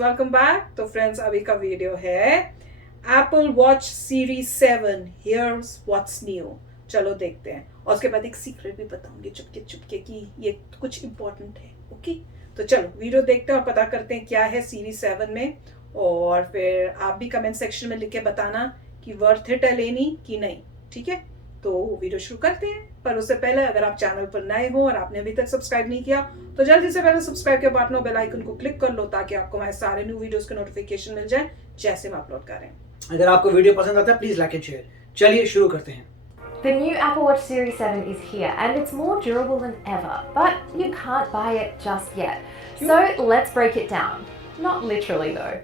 Welcome back. तो friends अभी का वीडियो है Apple Watch series 7 here's what's new. चलो देखते हैं और उसके बाद एक सीक्रेट भी बताऊंगी चुपके चुपके कि ये कुछ इंपॉर्टेंट है। ओके, तो चलो वीडियो देखते हैं और पता करते हैं क्या है सीरीज 7 में। और फिर आप भी कमेंट सेक्शन में लिख के बताना कि वर्थ इट है लेनी कि नहीं। ठीक है, तो वीडियो शुरू करते हैं। पर उससे पहले अगर आप चैनल पर नए हो और आपने अभी तक सब्सक्राइब नहीं किया तो जल्दी से पहले सब्सक्राइब के बटन और बेल आइकन को क्लिक कर लो ताकि आपको हमारे सारे न्यू वीडियोस के नोटिफिकेशन मिल जाए जैसे हम अपलोड करें। अगर आपको वीडियो पसंद आता है प्लीज लाइक एंड शेयर। चलिए शुरू करते हैं। The new Apple Watch Series 7 is here and it's more durable than ever, but you can't buy it just yet. So let's break it down. Not literally though.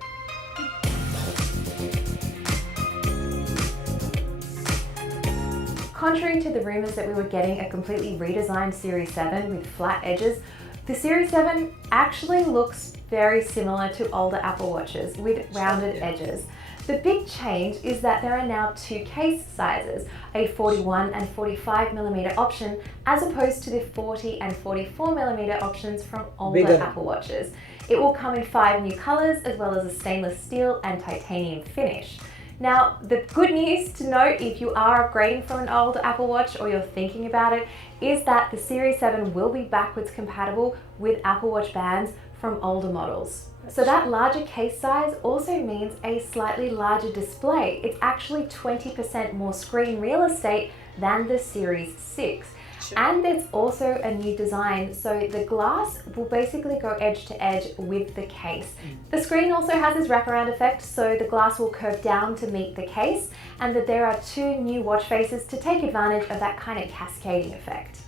Contrary to the rumors that we were getting a completely redesigned Series 7 with flat edges, the Series 7 actually looks very similar to older Apple Watches with rounded edges. The big change is that there are now two case sizes, a 41 and 45mm option as opposed to the 40 and 44mm options from older Apple Watches. It will come in 5 new colors as well as a stainless steel and titanium finish. Now, the good news to note if you are upgrading from an older Apple Watch or you're thinking about it is that the Series 7 will be backwards compatible with Apple Watch bands from older models. So that larger case size also means a slightly larger display. It's actually 20% more screen real estate than the Series 6. And there's also a new design, so the glass will basically go edge to edge with the case. The screen also has this wraparound effect, so the glass will curve down to meet the case, and that there are 2 new watch faces to take advantage of that kind of cascading effect.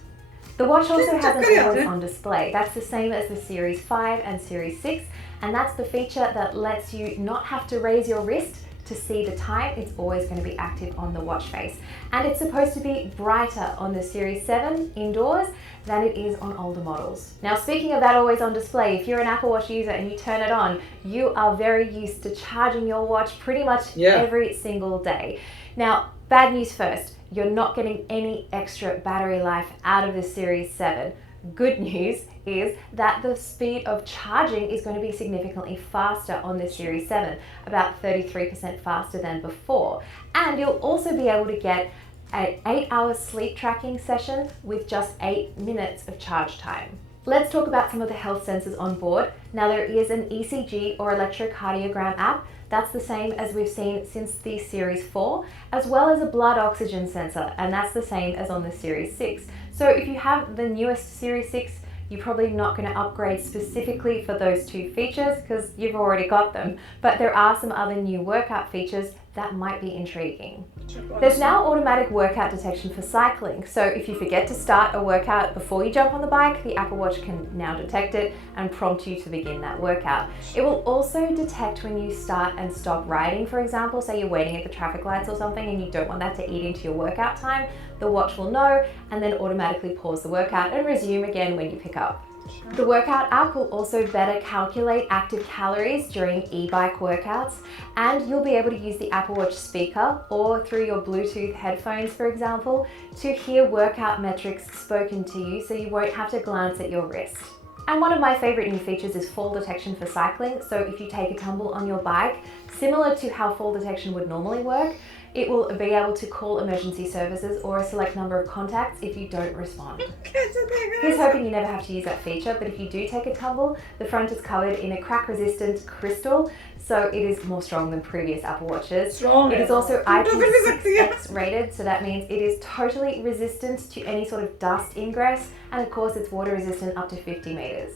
The watch also has an always-on display. That's the same as the Series 5 and Series 6, and that's the feature that lets you not have to raise your wrist to see the time. It's always going to be active on the watch face. And it's supposed to be brighter on the Series 7 indoors than it is on older models. Now, speaking of that always on display, if you're an Apple Watch user and you turn it on, you are very used to charging your watch pretty much every single day. Now, bad news first, you're not getting any extra battery life out of the Series 7. Good news is that the speed of charging is going to be significantly faster on the Series 7, about 33% faster than before. And you'll also be able to get an 8-hour sleep tracking session with just 8 minutes of charge time. Let's talk about some of the health sensors on board. Now, there is an ECG or electrocardiogram app. That's the same as we've seen since the Series 4, as well as a blood oxygen sensor, and that's the same as on the Series 6. So if you have the newest Series 6, you're probably not going to upgrade specifically for those 2 features because you've already got them. But there are some other new workout features that might be intriguing. There's now automatic workout detection for cycling. So if you forget to start a workout before you jump on the bike, the Apple Watch can now detect it and prompt you to begin that workout. It will also detect when you start and stop riding, for example. Say you're waiting at the traffic lights or something and you don't want that to eat into your workout time, the watch will know and then automatically pause the workout and resume again when you pick up. The workout app will also better calculate active calories during e-bike workouts, and you'll be able to use the Apple Watch speaker or through your Bluetooth headphones, for example, to hear workout metrics spoken to you so you won't have to glance at your wrist. And one of my favorite new features is fall detection for cycling. So if you take a tumble on your bike, similar to how fall detection would normally work, it will be able to call emergency services or a select number of contacts if you don't respond. Here's hoping you never have to use that feature, but if you do take a tumble, the front is covered in a crack-resistant crystal, so it is more strong than previous Apple Watches. It is also IP6X rated, so that means it is totally resistant to any sort of dust ingress, and of course it's water resistant up to 50 meters.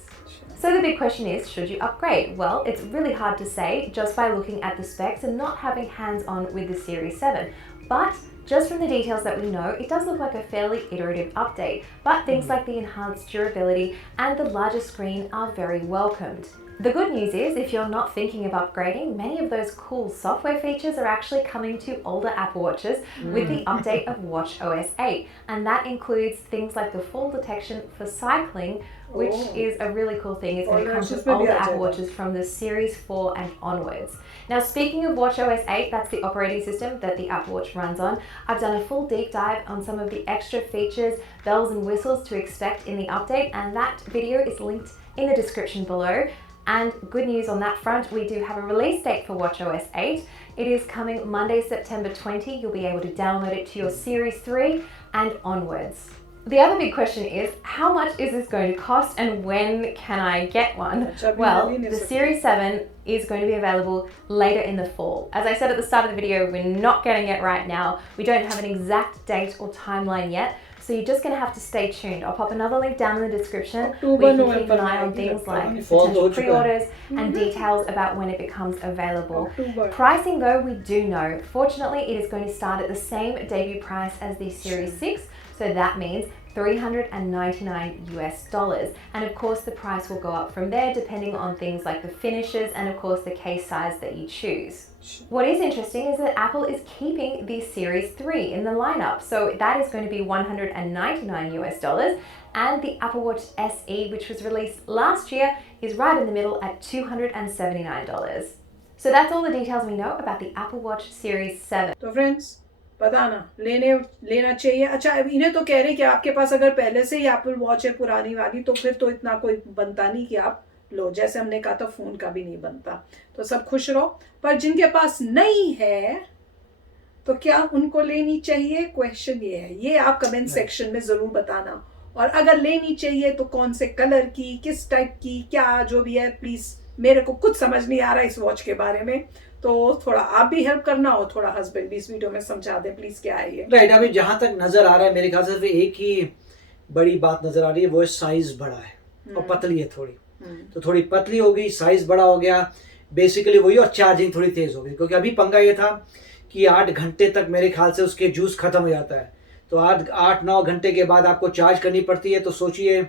So the big question is, should you upgrade? Well, it's really hard to say just by looking at the specs and not having hands-on with the Series 7. But just from the details that we know, it does look like a fairly iterative update. But things like the enhanced durability and the larger screen are very welcomed. The good news is, if you're not thinking of upgrading, many of those cool software features are actually coming to older Apple Watches with the update of watchOS 8. And that includes things like the fall detection for cycling, which is a really cool thing. It's going to come to older Apple Watches from the Series 4 and onwards. Now, speaking of watchOS 8, that's the operating system that the Apple Watch runs on. I've done a full deep dive on some of the extra features, bells and whistles to expect in the update, and that video is linked in the description below. And good news on that front, we do have a release date for watchOS 8. It is coming Monday, September 20. You'll be able to download it to your Series 3 and onwards. The other big question is, how much is this going to cost and when can I get one? Well, the Series 7 is going to be available later in the fall. As I said at the start of the video, we're not getting it right now. We don't have an exact date or timeline yet, so you're just going to have to stay tuned. I'll pop another link down in the description where you can keep an eye on things like potential pre-orders and details about when it becomes available. Pricing though, we do know. Fortunately, it is going to start at the same debut price as the Series 6. So that means $399 and of course the price will go up from there depending on things like the finishes and of course the case size that you choose. What is interesting is that Apple is keeping the Series 3 in the lineup, so that is going to be $199 and the Apple Watch SE, which was released last year, is right in the middle at $279. So that's all the details we know about the Apple Watch Series 7. तो friends बताना लेना चाहिए। अच्छा, इन्हें तो कह रहे हैं कि आपके पास अगर पहले से ही एप्पल वॉच है पुरानी वाली तो फिर तो इतना कोई बनता नहीं कि आप लो, जैसे हमने कहा था फोन का भी नहीं बनता। तो सब खुश रहो, पर जिनके पास नहीं है तो क्या उनको लेनी चाहिए, क्वेश्चन ये है। ये आप कमेंट सेक्शन में जरूर बताना, और अगर लेनी चाहिए तो कौन से कलर की, किस टाइप की, क्या जो भी है प्लीज। मेरे को कुछ समझ नहीं आ रहा इस वॉच के बारे में, तो थोड़ा आप भी हेल्प करना और थोड़ा हस्बैंड भी इस वीडियो में समझा दे प्लीज क्या है ये। राइट, अभी जहां तक नजर आ रहा है मेरे ख्याल से एक ही बड़ी बात नजर आ रही है, वो है साइज बड़ा है और पतली है थोड़ी। तो थोड़ी पतली हो गई, साइज बड़ा हो गया, बेसिकली वही, और चार्जिंग थोड़ी तेज हो गई। क्योंकि अभी पंगा ये था कि 8 घंटे तक मेरे ख्याल से उसके जूस खत्म हो जाता है, तो 8-9 घंटे के बाद आपको चार्ज करनी पड़ती है। तो सोचिए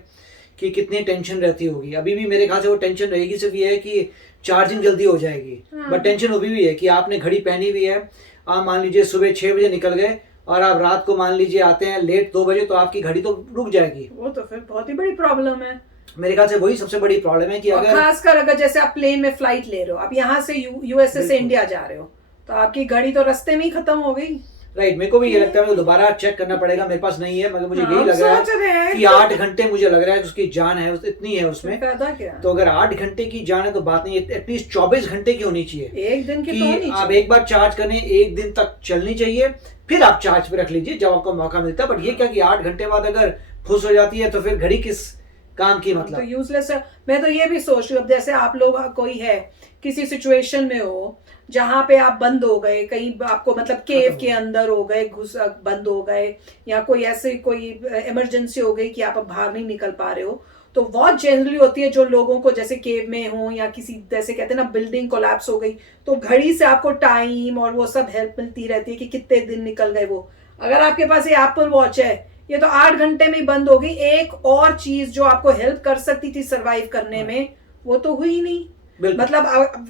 कि कितनी टेंशन रहती होगी। अभी भी मेरे ख्याल से वो टेंशन रहेगी, सिर्फ ये है कि चार्जिंग जल्दी हो जाएगी, बट टेंशन अभी भी है कि आपने घड़ी पहनी हुई है, आप मान लीजिए सुबह 6 बजे निकल गए और आप रात को मान लीजिए आते हैं लेट 2 बजे, तो आपकी घड़ी तो रुक जाएगी। वो तो फिर बहुत ही बड़ी प्रॉब्लम है। मेरे ख्याल से वही सबसे बड़ी प्रॉब्लम है कि अगर खासकर अगर जैसे आप प्लेन में फ्लाइट ले रहे हो, आप यहाँ से यूएसए से इंडिया जा रहे हो, तो आपकी घड़ी तो रास्ते में ही खत्म हो गई। राइट, मेरे को भी ये लगता है, मुझे दोबारा चेक करना पड़ेगा, मेरे पास नहीं है, मगर मुझे यही लग रहा है कि 8 घंटे मुझे लग रहा है उसकी जान है, इतनी है उसमें। तो अगर 8 घंटे की जान है तो बात नहीं है, एटलीस्ट 24 घंटे की होनी चाहिए, एक दिन की कि तो होनी आप एक बार चार्ज करें, एक दिन तक चलनी चाहिए, फिर आप चार्ज पे रख लीजिए जब आपको मौका मिलता है। बट ये क्या कि 8 घंटे बाद अगर फुस हो जाती है तो फिर घड़ी किस काम की, मतलब तो यूजलेस है। मैं तो ये भी सोच रही हूँ, अब जैसे आप लोग कोई है किसी सिचुएशन में हो जहां पे आप बंद हो गए, कहीं आपको मतलब केव के अंदर हो गए, घुस बंद हो गए, या कोई ऐसे कोई इमरजेंसी हो गई कि आप अब बाहर नहीं निकल पा रहे हो, तो वॉच जनरली होती है जो लोगों को जैसे केव में हो या किसी जैसे कहते हैं ना बिल्डिंग कोलैप्स हो गई, तो घड़ी से आपको टाइम और वो सब हेल्प मिलती रहती है कि कितने दिन निकल गए वो। अगर आपके पास ये एप्पल वॉच है, ये तो 8 घंटे में बंद हो गई। एक और चीज जो आपको हेल्प कर सकती थी सरवाइव करने में, वो तो हुई नहीं। मतलब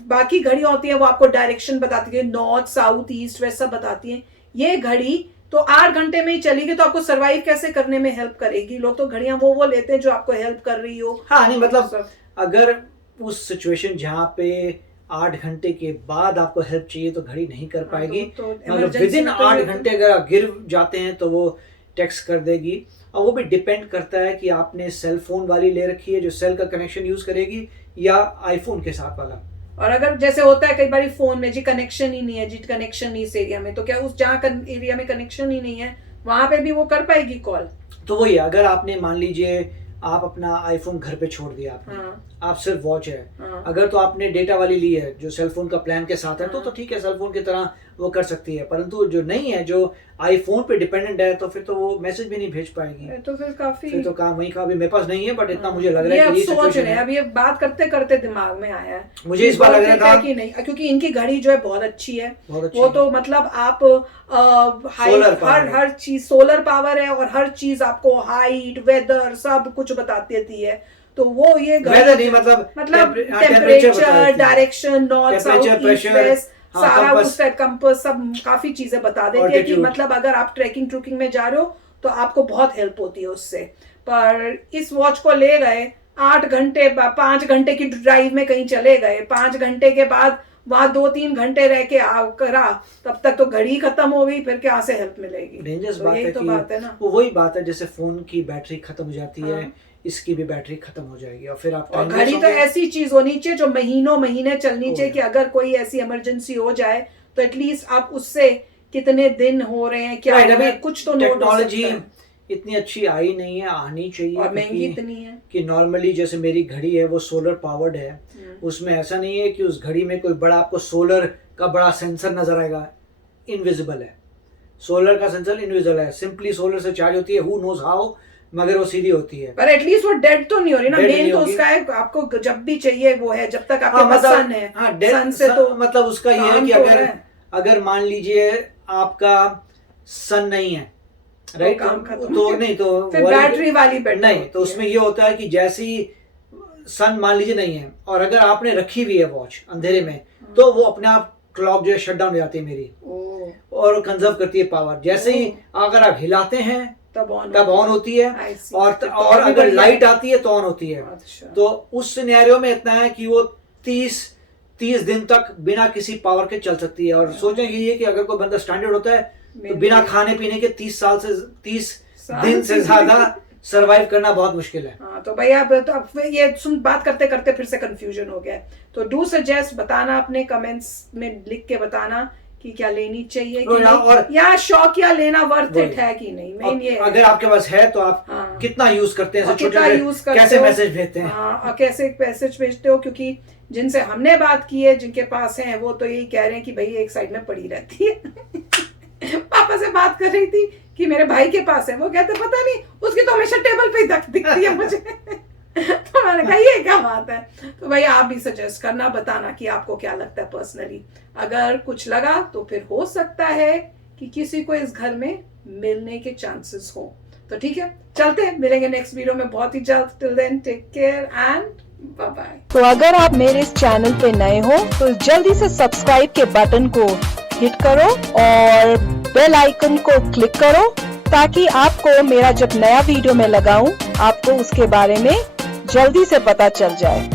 बाकी घड़ियां होती हैं वो आपको डायरेक्शन बताती है, नॉर्थ साउथ ईस्ट वेस्ट सब बताती हैं। ये घड़ी तो 8 घंटे में ही चलेगी, तो आपको सरवाइव कैसे करने में हेल्प करेगी। लोग तो घड़ियां वो लेते हैं जो आपको हेल्प कर रही हो। हाँ, नहीं मतलब अगर उस सिचुएशन जहाँ पे 8 घंटे के बाद आपको हेल्प चाहिए तो घड़ी नहीं कर पाएगी, मतलब विद इन 8 घंटे अगर आप गिर जाते हैं तो वो टेक्स्ट कर देगी। और वो भी डिपेंड करता है कि आपने सेल फोन वाली ले रखी है जो सेल का कनेक्शन यूज करेगी, या आईफोन के साथ वाला। और अगर जैसे होता है कई बार फोन में जी कनेक्शन ही नहीं है, जी कनेक्शन नहीं इस एरिया में, तो क्या उस जहाँ एरिया में कनेक्शन ही नहीं है वहां पे भी वो कर पाएगी कॉल? तो वही है, अगर आपने मान लीजिए आप अपना आईफोन घर पे छोड़ दिया आपने, आप सिर्फ वॉच है, अगर तो आपने डेटा वाली ली है जो सेलफोन का प्लान के साथ है, तो ठीक है, सेलफोन की तरह वो कर सकती है। परंतु जो नहीं है, जो आईफोन पे डिपेंडेंट है, तो फिर तो वो मैसेज भी नहीं भेज पाएगी, तो फिर काफी फिर तो काम वही का। अभी मेरे पास नहीं है, बट इतना मुझे लग रहा है कि ये सोच रहे हैं, अब ये बात करते करते दिमाग में आया है मुझे इस बार लग रहा था कि नहीं, क्योंकि इनकी घड़ी जो है बहुत अच्छी है, वो तो मतलब आप हर चीज सोलर पावर है और हर चीज आपको हाइट वेदर सब कुछ बताती रहती है। तो वो ये वेदर नहीं मतलब temperature, direction, north south east west, सारा उस टाइप कंपास सब काफी चीजें बता देती है कि मतलब अगर आप ट्रैकिंग ट्रूकिंग में जा रहे हो तो आपको बहुत हेल्प होती है उससे। पर इस वॉच को ले गए 8 घंटे, 5 घंटे की ड्राइव में कहीं चले गए, 5 घंटे के बाद वहां 2-3 घंटे रह के करा, तब तक तो घड़ी खत्म हो गई, फिर क्या से हेल्प मिलेगी। डेंजरस बात है, तो बात है ना, वो वही बात है जैसे फोन की बैटरी खत्म हो जाती है इसकी भी बैटरी खत्म हो जाएगी और फिर आप और timeless घड़ी तो होंगे। ऐसी चीज होनी चाहिए जो महीनों महीने चलनी हो चाहिए कि गया। अगर कोई ऐसी इमरजेंसी हो जाए तो एटलीस्ट आप उससे कितने दिन हो रहे हैं, क्या Right, हो रहा है, अभी कुछ तो नोट हो टेक्नोलॉजी सकता है। इतनी अच्छी आई नहीं है, आनी चाहिए। और महंगी क्योंकि इतनी है। कि नॉर्मली जैसे मेरी घड़ी है वो सोलर पावर्ड है, उसमें ऐसा नहीं है कि उस घड़ी में कोई बड़ा आपको सोलर का बड़ा सेंसर नजर आएगा, इनविजिबल है। सोलर का सेंसर इनविजिबल है, सिंपली सोलर से चार्ज होती है, हु नोज हाउ, मगर वो सीधी होती है। पर एटलीस्ट वो डेड तो नहीं हो रही ना, Dead मेन नहीं तो होगी। उसका है आपको जब भी चाहिए वो है, जब तक आपके हाँ, पास मतलब सन है। हाँ सन से तो मतलब उसका ये है काम कि तो हो रहा अगर है। अगर मान लीजिए आपका सन नहीं है, राइट, काम खत्म। तो नहीं तो फिर वही- बैटरी वाली बेटर नहीं, होती तो है। उसमें ये होता है कि जैसे ही सन मान लीजिए नहीं है और अगर आपने रखी हुई है वॉच अंधेरे में, तो वो अपने आप क्लॉक जो है शट डाउन हो जाती है मेरी, ओह, और कंजर्व करती है पावर। जैसे ही अगर आप हिलाते हैं तब ऑन होती है, I see। और फिर तो और भी अगर बढ़िया लाइट है। आती है तो ऑन होती है। अच्छा। तो उस सिनेरियो में इतना है कि वो 30 दिन तक बिना किसी पावर के चल सकती है। और सोचें ये है कि अगर कोई बंदा स्टैंडर्ड होता है तो बिना खाने पीने के 30 दिन से ज्यादा सरवाइव करना बहुत मुश्किल है। हाँ, तो भैया तो अब ये सुन बात करते करते फिर से कंफ्यूजन हो गया है। तो डू सजेस्ट, बताना अपने कमेंट्स में लिख के बताना कि क्या लेनी चाहिए कि नहीं, और या शौक या लेना वर्थ इट वही। है कि नहीं, मेन ये है। अगर आपके पास है तो आप हाँ। कितना यूज करते हैं, और ऐसे कितना यूज छोटे करते कैसे हो, मैसेज भेजते हैं। हाँ, और कैसे मैसेज भेजते हो, क्योंकि जिनसे हमने बात की है, जिनके पास है, वो तो यही कह रहे हैं कि भाई एक साइड में पड़ी रहती है। पापा से बात कर रही थी कि मेरे भाई के पास है, वो कहते पता नहीं उसकी तो हमेशा टेबल पे ही दिखती है मुझे। तो मैंने कहा ये क्या बात है। तो भाई आप भी सजेस्ट करना, बताना कि आपको क्या लगता है पर्सनली। अगर कुछ लगा तो फिर हो सकता है कि किसी को इस घर में मिलने के चांसेस हो। तो ठीक है, चलते हैं, मिलेंगे नेक्स्ट वीडियो में बहुत ही जल्द। Till then take care and bye bye. तो अगर आप मेरे इस चैनल पे नए हो तो जल्दी से सब्सक्राइब के बटन को हिट करो और बेल आइकन को क्लिक करो, ताकि आपको मेरा जब नया वीडियो मैं लगाऊं आपको उसके बारे में जल्दी से पता चल जाए।